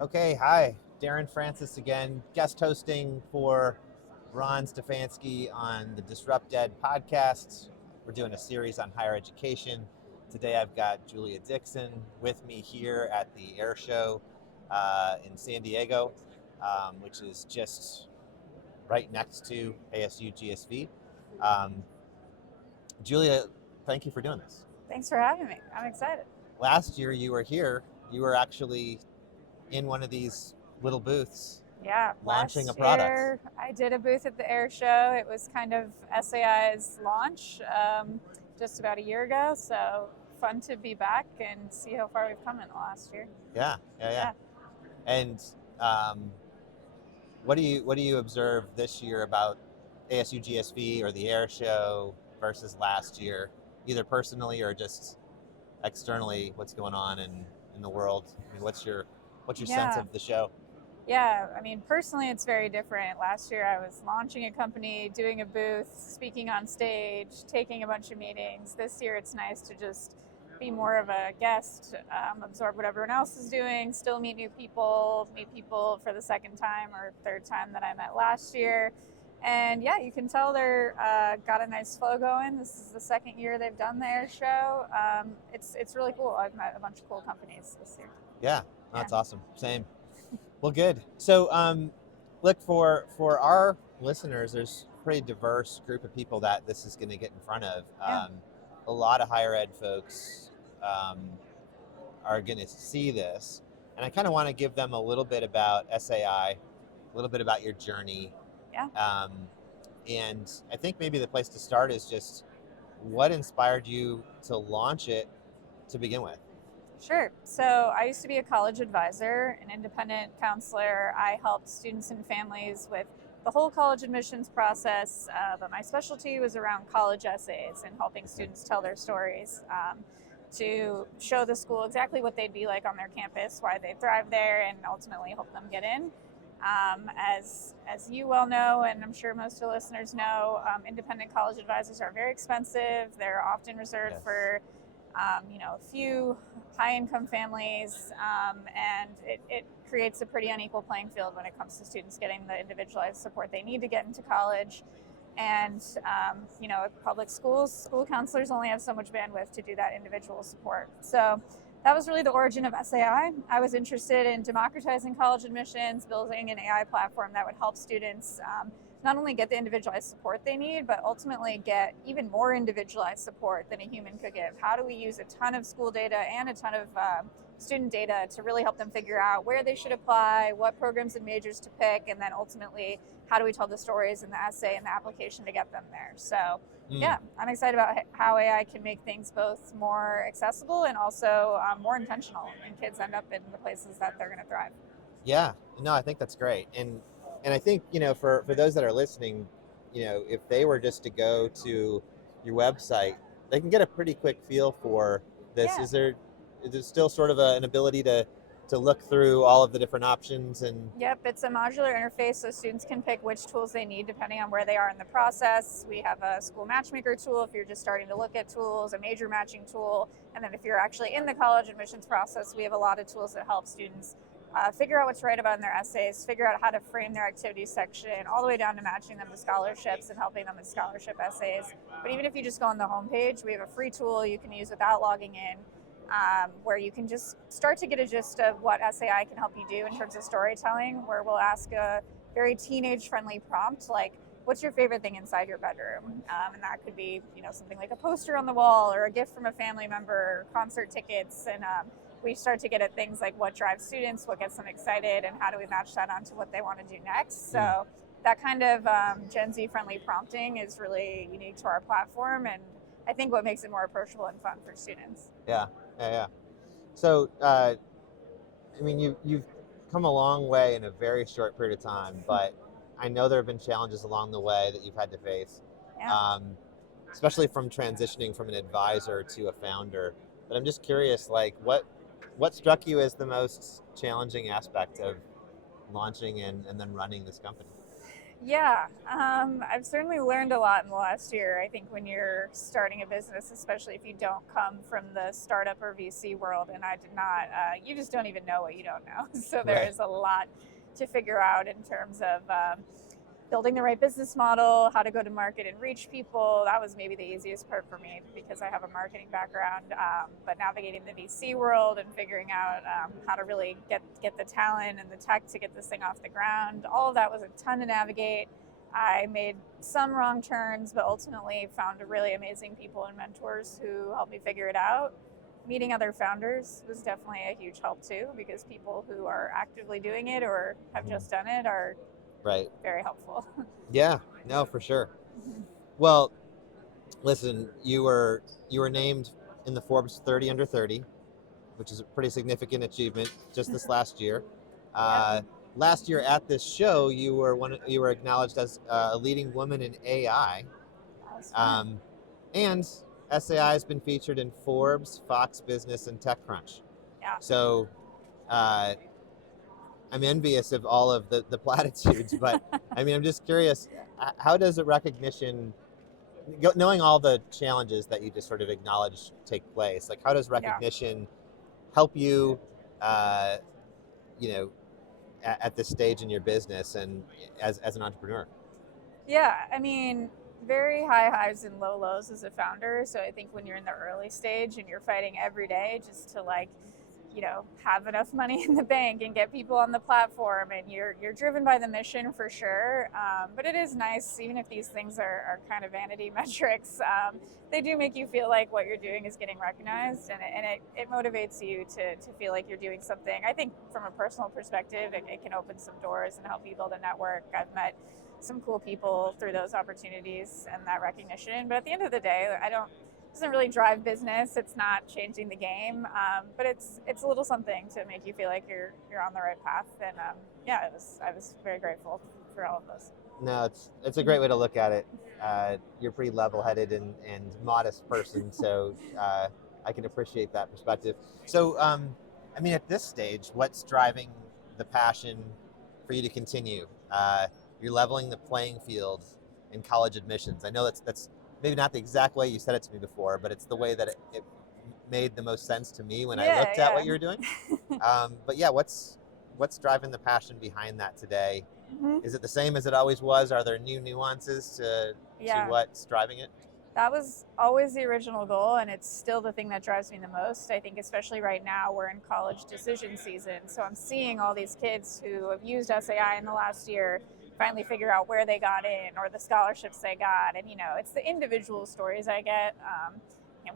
Okay, hi, Darren Francis again, guest hosting for Ron Stefanski on the Disrupt Ed podcast. We're doing a series on higher education. Today I've got Julia Dixon with me here at the air show in San Diego, which is just right next to ASU GSV. Um, Julia, thank you for doing this. Thanks for having me. I'm excited. Last year you were here, you were actually in one of these little booths Yeah, launching a last product. year I did a booth at the air show. It was kind of SAI's launch just about a year ago. So fun to be back and see how far we've come in the last year. Yeah. Yeah. And um, what do you observe this year about ASU GSV or the air show versus last year, either personally or just externally? What's going on in the world? I mean, what's your sense Yeah. of the show? Yeah. I mean, personally, it's very different. Last year I was launching a company, doing a booth, speaking on stage, taking a bunch of meetings. This year it's nice to just be more of a guest, absorb what everyone else is doing, still meet people for the second time or third time that I met last year. And yeah, you can tell they're got a nice flow going. This is the second year they've done the air show. It's really cool. I've met a bunch of cool companies this year. Yeah, Yeah. that's awesome. Same. Well, good. So, look for our listeners. There's a pretty diverse group of people that this is going to get in front of. Yeah. A lot of higher ed folks um, are going to see this, and I kind of want to give them a little bit about SAI, a little bit about your journey, Yeah. um, and I think maybe the place to start is just what inspired you to launch it to begin with. Sure. So I used to be a college advisor, an independent counselor. I helped students and families with the whole college admissions process, but my specialty was around college essays and helping students tell their stories to show the school exactly what they'd be like on their campus, why they thrive there, and ultimately help them get in. As you well know, and I'm sure most of the listeners know, independent college advisors are very expensive. They're often reserved Yes. for a few high-income families, and it creates a pretty unequal playing field when it comes to students getting the individualized support they need to get into college. And public schools, school counselors only have so much bandwidth to do that individual support. So that was really the origin of SAI. I was interested in democratizing college admissions, building an AI platform that would help students not only get the individualized support they need, but ultimately get even more individualized support than a human could give. How do we use a ton of school data and a ton of student data to really help them figure out where they should apply, what programs and majors to pick, and then ultimately, how do we tell the stories in the essay and the application to get them there? So yeah, I'm excited about how AI can make things both more accessible and also more intentional, and kids end up in the places that they're going to thrive. Yeah, no, I think that's great, and I think for those that are listening, if they were just to go to your website, they can get a pretty quick feel for this. Yeah. Is there still sort of an ability to look through all of the different options and Yep, it's a modular interface so students can pick which tools they need depending on where they are in the process. We have a school matchmaker tool if you're just starting to look at tools, a major matching tool, and then if you're actually in the college admissions process, we have a lot of tools that help students figure out what's right about in their essays, figure out how to frame their activities section, all the way down to matching them to scholarships and helping them with scholarship essays. But even if you just go on the homepage, we have a free tool you can use without logging in, where you can just start to get a gist of what SAI can help you do in terms of storytelling, where we'll ask a very teenage-friendly prompt like, what's your favorite thing inside your bedroom? And that could be, something like a poster on the wall or a gift from a family member, or concert tickets. And we start to get at things like what drives students, what gets them excited, and how do we match that onto what they want to do next. So that kind of Gen Z-friendly prompting is really unique to our platform, and I think what makes it more approachable and fun for students. yeah. So I mean, you've come a long way in a very short period of time, but I know there have been challenges along the way that you've had to face, Yeah. um, especially from transitioning from an advisor to a founder. But I'm just curious, like, what struck you as the most challenging aspect of launching and then running this company? Yeah, I've certainly learned a lot in the last year. I think when you're starting a business, especially if you don't come from the startup or VC world, and I did not, you just don't even know what you don't know. So there Right. is a lot to figure out in terms of building the right business model, how to go to market and reach people. That was maybe the easiest part for me because I have a marketing background. But navigating the VC world and figuring out how to really get the talent and the tech to get this thing off the ground, all of that was a ton to navigate. I made some wrong turns, but ultimately found really amazing people and mentors who helped me figure it out. Meeting other founders was definitely a huge help too, because people who are actively doing it or have just done it are Right. very helpful. Yeah. No, for sure. Well, listen, you were named in the Forbes 30 under 30, which is a pretty significant achievement just this last year. Yep. Uh, Last year at this show, you were acknowledged as a leading woman in AI, That was fun. um, and SAI has been featured in Forbes, Fox Business, and TechCrunch. Yeah. So uh, I'm envious of all of the platitudes, but I mean, I'm just curious, how does a recognition, knowing all the challenges that you just sort of acknowledged take place, like how does Yeah. recognition help you, uh, you know, at this stage in your business and as an entrepreneur? Yeah. I mean, very high highs and low lows as a founder. So I think when you're in the early stage and you're fighting every day just to have enough money in the bank and get people on the platform, and you're driven by the mission for sure. But it is nice, even if these things are kind of vanity metrics, they do make you feel like what you're doing is getting recognized, and it motivates you to feel like you're doing something. I think from a personal perspective, it can open some doors and help you build a network. I've met some cool people through those opportunities and that recognition. But at the end of the day, it doesn't really drive business. It's not changing the game, but it's a little something to make you feel like you're on the right path. And yeah, I was very grateful for all of those. No, it's a great way to look at it. You're a pretty level-headed and modest person, so I can appreciate that perspective. So, I mean, at this stage, what's driving the passion for you to continue? You're leveling the playing field in college admissions. I know that's maybe not the exact way you said it to me before, but it's the way that it made the most sense to me when I Yeah, looked at what yeah. you were doing. But yeah, what's driving the passion behind that today? Mhm. Is it the same as it always was? Are there new nuances to Yeah. what's driving it? That was always the original goal, and it's still the thing that drives me the most. I think, especially right now, we're in college decision season. So I'm seeing all these kids who have used SAI in the last year finally figure out where they got in or the scholarships they got. And, it's the individual stories I get.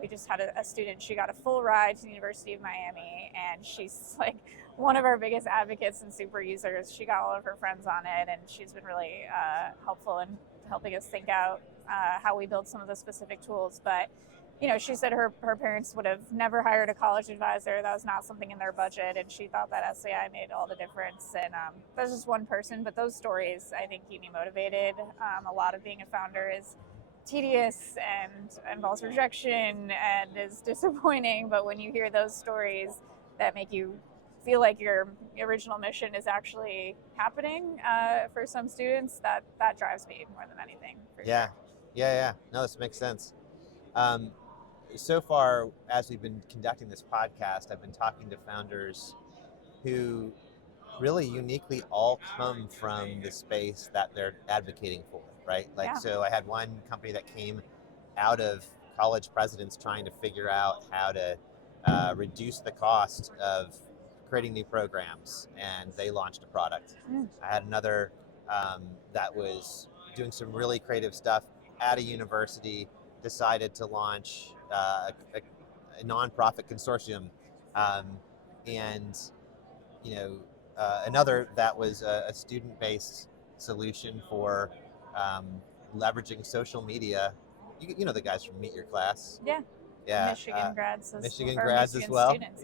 We just had a student, she got a full ride to the University of Miami, and she's like one of our biggest advocates and super users. She got all of her friends on it, and she's been really helpful in helping us think out how we build some of the specific tools. But she said her parents would have never hired a college advisor. That was not something in their budget, and she thought that SAI made all the difference. And that's just one person, but those stories I think keep me motivated. A lot of being a founder is tedious and involves rejection and is disappointing, but when you hear those stories that make you feel like your original mission is actually happening for some students, that drives me more than anything. Yeah, Sure. yeah. No, this makes sense. Um, so far, as we've been conducting this podcast, I've been talking to founders who really uniquely all come from the space that they're advocating for, right? Like, Yeah. so I had one company that came out of college presidents trying to figure out how to reduce the cost of creating new programs, and they launched a product. Mm. I had another that was doing some really creative stuff at a university, decided to launch a nonprofit consortium, um, and another that was a student-based solution for um, leveraging social media. You know the guys from Meet Your Class. Yeah. Yeah, Michigan grads Michigan or grads as Michigan well. students.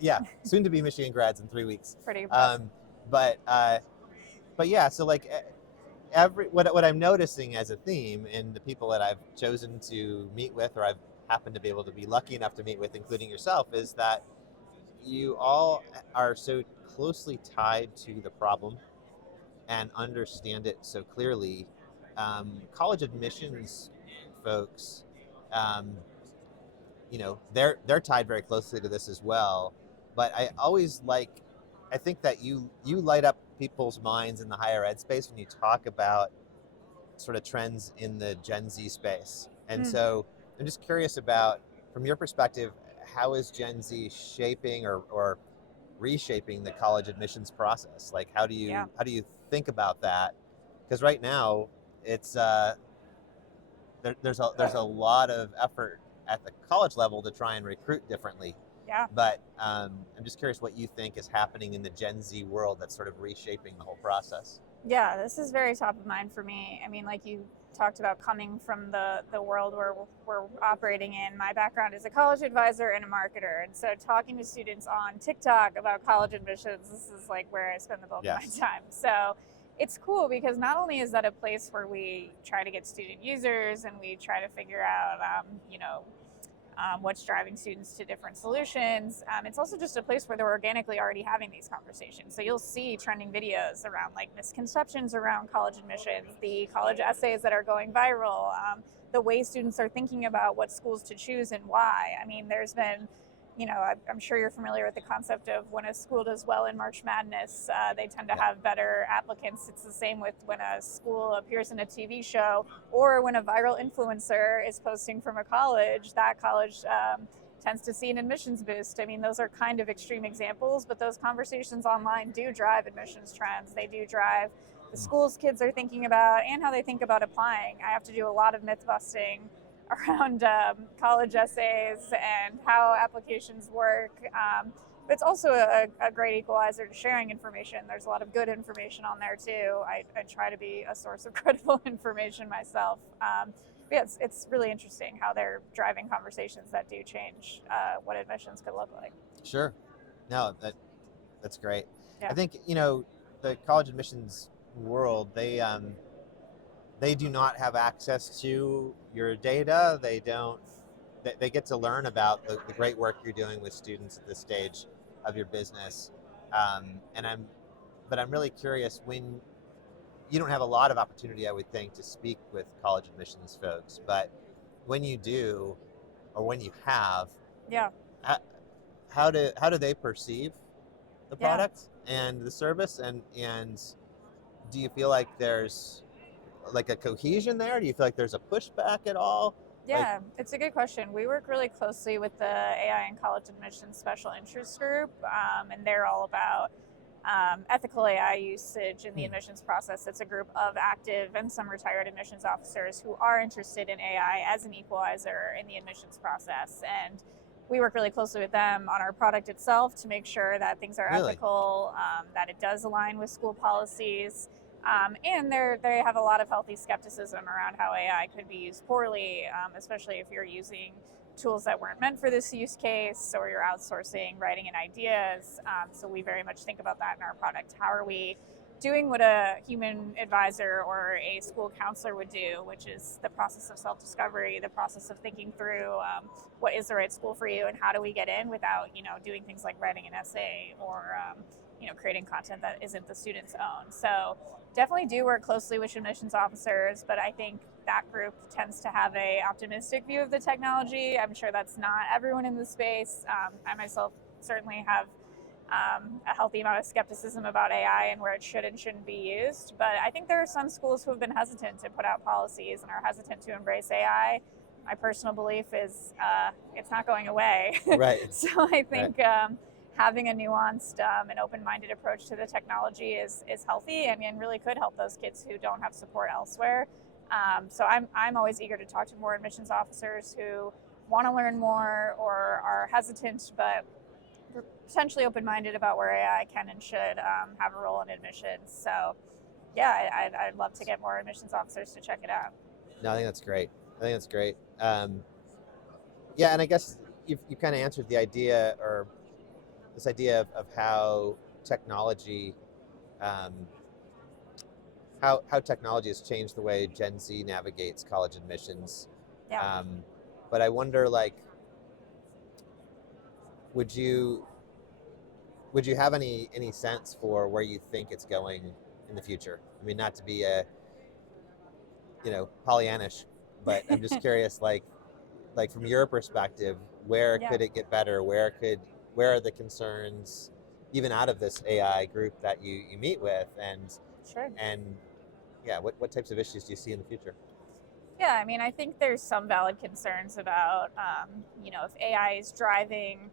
Yeah. Soon to be Michigan grads in 3 weeks. Pretty impressive. But yeah, so like what I'm noticing as a theme in the people that I've chosen to meet with, or I've happened to be able to be lucky enough to meet with, including yourself, is that you all are so closely tied to the problem and understand it so clearly. College admissions folks, um, they're tied very closely to this as well. But I think that you light up people's minds in the higher ed space when you talk about sort of trends in the Gen Z space. And Mm, so I'm just curious about, from your perspective, how is Gen Z shaping or reshaping the college admissions process? Like, yeah. how do you think about that? Because right now, it's there's a lot of effort at the college level to try and recruit differently. Yeah. But I'm just curious what you think is happening in the Gen Z world that's sort of reshaping the whole process. Yeah, this is very top of mind for me. I mean, like you talked about coming from the world where we're operating in, my background is a college advisor and a marketer. And so talking to students on TikTok about college admissions, this is like where I spend the bulk of my time. So it's cool because not only is that a place where we try to get student users and we try to figure out, what's driving students to different solutions. It's also just a place where they're organically already having these conversations. So you'll see trending videos around like misconceptions around college admissions, the college essays that are going viral, the way students are thinking about what schools to choose and why. I mean, there's been, I'm sure you're familiar with the concept of when a school does well in March Madness, they tend to have better applicants. It's the same with when a school appears in a TV show or when a viral influencer is posting from a college, that college tends to see an admissions boost. I mean, those are kind of extreme examples, but those conversations online do drive admissions trends. They do drive the schools kids are thinking about and how they think about applying. I have to do a lot of myth busting around college essays and how applications work. But it's also a great equalizer to sharing information. There's a lot of good information on there too. I try to be a source of credible information myself. But yeah, it's really interesting how they're driving conversations that do change what admissions could look like. Sure. No, that's great. Yeah. I think the college admissions world, they do not have access to your data. They don't. They get to learn about the great work you're doing with students at this stage of your business. And but I'm really curious, when you don't have a lot of opportunity, I would think, to speak with college admissions folks, but when you do, or when you have, Yeah. how, how do they perceive the Yeah. product and the service, and do you feel like there's like a cohesion there? Do you feel like there's a pushback at all? Yeah, it's a good question. We work really closely with the AI and college admissions special interest group, and they're all about ethical AI usage in the admissions process. It's a group of active and some retired admissions officers who are interested in AI as an equalizer in the admissions process. And we work really closely with them on our product itself to make sure that things are ethical, that it does align with school policies. And they have a lot of healthy skepticism around how AI could be used poorly, especially if you're using tools that weren't meant for this use case or you're outsourcing writing and ideas. So we very much think about that in our product. How are we doing what a human advisor or a school counselor would do, which is the process of self-discovery, the process of thinking through what is the right school for you and how do we get in without, doing things like writing an essay or, creating content that isn't the student's own. So definitely do work closely with admissions officers, but I think that group tends to have a optimistic view of the technology. I'm sure that's not everyone in the space. I myself certainly have a healthy amount of skepticism about AI and where it should and shouldn't be used. But I think there are some schools who have been hesitant to put out policies and are hesitant to embrace AI. My personal belief is it's not going away. Right. So I think having a nuanced and open-minded approach to the technology is healthy and really could help those kids who don't have support elsewhere. So I'm always eager to talk to more admissions officers who want to learn more or are hesitant but potentially open-minded about where AI can and should have a role in admissions. So yeah, I'd love to get more admissions officers to check it out. No, I think that's great. Yeah, and I guess you kind of answered the idea, or this idea of how technology, how technology has changed the way Gen Z navigates college admissions. Yeah. But I wonder, like, would you have any sense for where you think it's going in the future? I mean, not to be a, Pollyannish, but I'm just curious, like from your perspective, where Yeah. could it get better? Where are the concerns, even out of this AI group that you meet with, Sure. and yeah, what types of issues do you see in the future? Yeah, I mean, I think there's some valid concerns about, if AI is driving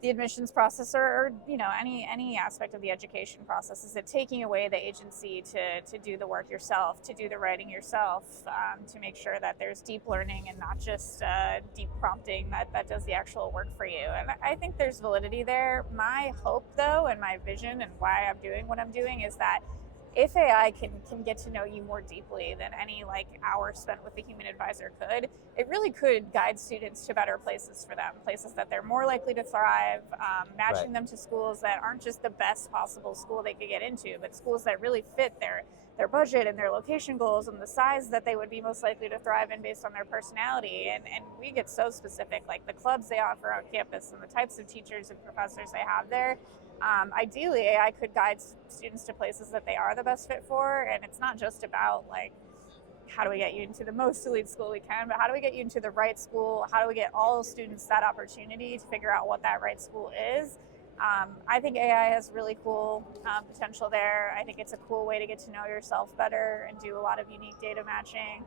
the admissions process or any aspect of the education process. Is it taking away the agency to do the work yourself, to do the writing yourself, to make sure that there's deep learning and not just deep prompting that does the actual work for you? And I think there's validity there. My hope, though, and my vision and why I'm doing what I'm doing is that if AI can get to know you more deeply than any hour spent with a human advisor could, it really could guide students to better places for them, places that they're more likely to thrive, matching Right. them to schools that aren't just the best possible school they could get into, but schools that really fit their budget and their location goals and the size that they would be most likely to thrive in based on their personality. And we get so specific, like the clubs they offer on campus and the types of teachers and professors they have there. Ideally, AI could guide students to places that they are the best fit for, and it's not just about how do we get you into the most elite school we can, but how do we get you into the right school? How do we get all students that opportunity to figure out what that right school is? I think AI has really cool potential there. I think it's a cool way to get to know yourself better and do a lot of unique data matching.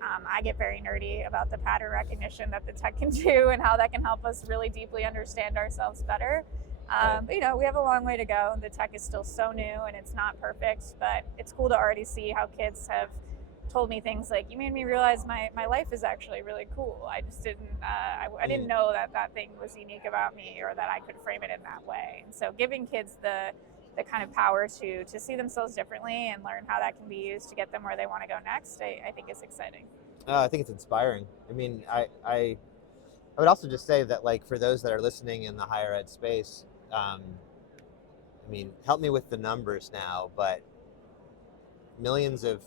I get very nerdy about the pattern recognition that the tech can do and how that can help us really deeply understand ourselves better. Right. But we have a long way to go. The tech is still so new and it's not perfect, but it's cool to already see how kids have told me things like, you made me realize my life is actually really cool. I just didn't, I didn't know that thing was unique about me or that I could frame it in that way. And so giving kids the kind of power to see themselves differently and learn how that can be used to get them where they want to go next, I think is exciting. I think it's inspiring. I mean, I would also just say that, like, for those that are listening in the higher ed space, I mean, help me with the numbers now, but millions of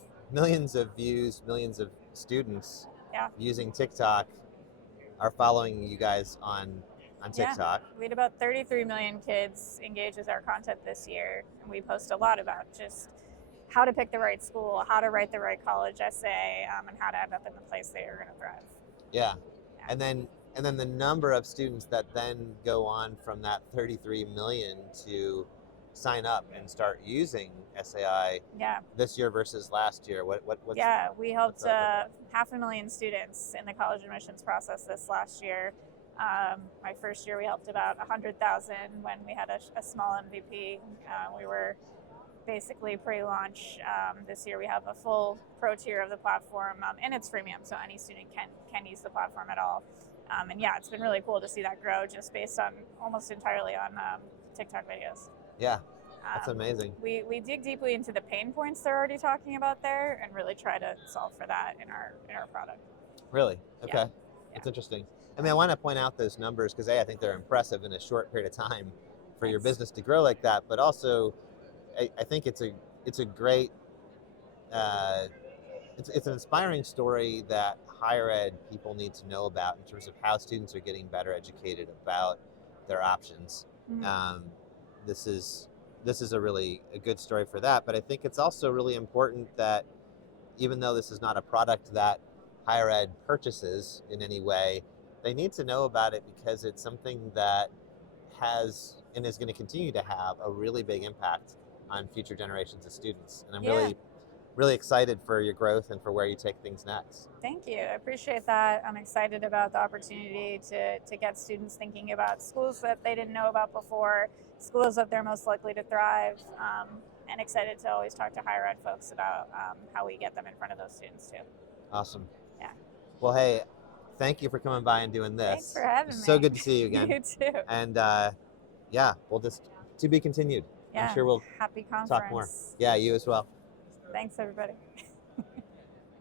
views, millions of students Yeah. using TikTok are following you guys on TikTok. Yeah, we had about 33 million kids engage with our content this year, and we post a lot about just how to pick the right school, how to write the right college essay, and how to end up in the place that you're going to thrive. Yeah. Yeah. And then the number of students that then go on from that 33 million to sign up and start using SAI Yeah. this year versus last year. What's Yeah, we helped what's up 500,000 students in the college admissions process this last year. My first year, we helped about 100,000 when we had a small MVP. We were basically pre-launch. This year, we have a full pro tier of the platform, and it's freemium, so any student can use the platform at all. And yeah, it's been really cool to see that grow just based on almost entirely on TikTok videos. Yeah, that's amazing. We dig deeply into the pain points they're already talking about there and really try to solve for that in our product. Really? Okay. Yeah. That's interesting. I mean, I want to point out those numbers because I think they're impressive in a short period of time for your business to grow like that. But also, I think it's a great, it's an inspiring story that higher ed people need to know about in terms of how students are getting better educated about their options. Mm-hmm. This is a good story for that. But I think it's also really important that even though this is not a product that higher ed purchases in any way, they need to know about it because it's something that has and is going to continue to have a really big impact on future generations of students. And I'm really excited for your growth and for where you take things next. Thank you. I appreciate that. I'm excited about the opportunity to get students thinking about schools that they didn't know about before, schools that they're most likely to thrive, and excited to always talk to higher ed folks about how we get them in front of those students too. Awesome. Yeah. Well, hey, thank you for coming by and doing this. Thanks for having me. So good to see you again. You too. And yeah, we'll just to be continued. Yeah. I'm sure we'll Happy conference. talk more. Yeah, you as well. Thanks, everybody.